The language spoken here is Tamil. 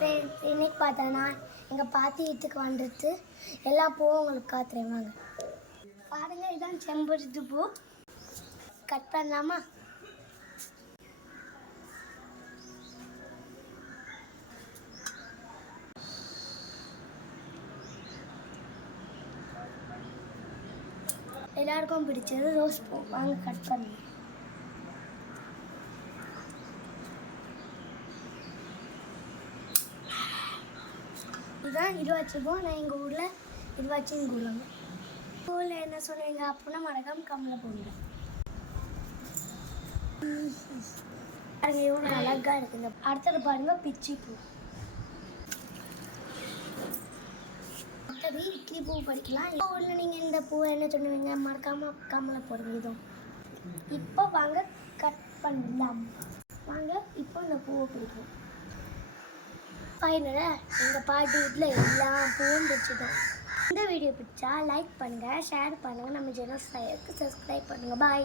ஃப்ரெண்ட்ஸ் இன்னைக்கு பார்த்தோன்னா எங்கள் பாட்டி வீட்டுக்கு வந்துட்டு எல்லா பூவும் உங்களுக்கு காத்துறேன் வாங்க பாருங்க. இதான் செம்பருத்தி பூ. கட் பண்ணலாமா? எல்லாருக்கும் பிடிச்சது ரோஸ் பூ. வாங்க கட் பண்ணலாம். இதுதான் இருவாச்சி பூ. நான் எங்கள் ஊரில் இருவாச்சின்னு கூடுவாங்க. ஊரில் என்ன சொல்லுவீங்க அப்படின்னா மறக்காம கம்மலை போடுங்க. பாருங்க இவ்வளோ அழகாக இருக்குங்க. அடுத்தது பாருங்க பிச்சி பூ. அடுத்தது இட்லி பூ படிக்கலாம். இப்போ ஒன்று நீங்கள் இந்த பூவை என்ன சொல்லுவீங்க மறக்காம கம்மலை போடுங்க. இதுவும் இப்போ வாங்க கட் பண்ணலாம். வாங்க இப்போ இந்த பூவை பிடிக்கும். ஃபைனலாக எங்கள் பாட்டி வீட்டில் எல்லா பூவும் பிடிச்சிட்டோம். இந்த வீடியோ பிடிச்சா லைக் பண்ணுங்கள், ஷேர் பண்ணுங்கள், நம்ம சேனல் சப்ஸ்கிரைப் பண்ணுங்கள். பாய்.